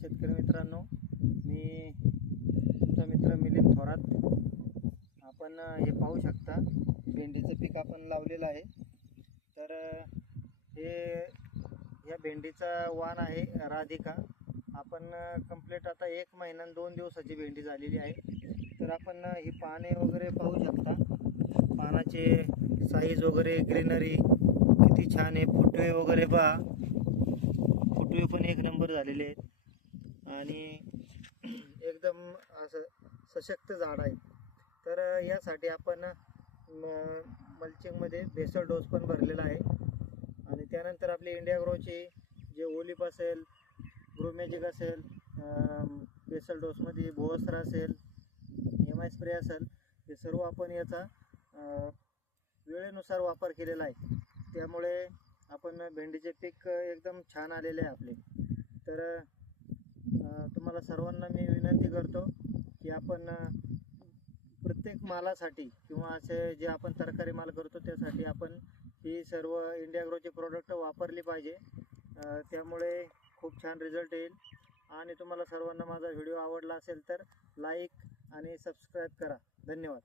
शेतकरी मित्रांनो, मी तुमचा मित्र मिलिंद थोरात। आपण हे पाहू शकता, भेंडीचं पीक आपण लावलेलं आहे। तर हे या भेंडीचा वाण आहे राधिका। आपण कंप्लीट आता 1 महिना 2 दिवसाची भेंडी झालेली आहे। तर आपण ही पाने वगैरे पाहू शकता, पानाचे साईज वगैरे, ग्रीनरी किती छान आहे। फुटवे वगैरे पहा, फुटवे पण 1 नंबर झालेले आहेत आणि एकदम असं सशक्त झाड आहे। तर यासाठी आपण मल्चिंगमध्ये बेसल डोस पण भरलेला आहे आणि त्यानंतर आपली इंडिया ग्रोची जे ओलिप असेल, ग्रोमॅजिक असेल, बेसल डोसमध्ये भोवस्त्र असेल, एमआय स्प्रे असेल, हे सर्व आपण याचा वेळेनुसार वापर केलेला आहे। त्यामुळे आपण भेंडीचे पीक एकदम छान आलेले आहे आपले। तर तुम्हाला सर्वांना मी विनंती करतो की आपण प्रत्येक मालासाठी किंवा असे जे आपण तरकारी माल करतो त्यासाठी आपण ही सर्व इंडिया ग्रोचे प्रोडक्ट वापरली पाहिजे। त्यामुळे खूप छान रिझल्ट येईल। आणि तुम्हाला सर्वांना माझा व्हिडिओ आवडला असेल तर लाईक आणि सबस्क्राईब करा। धन्यवाद।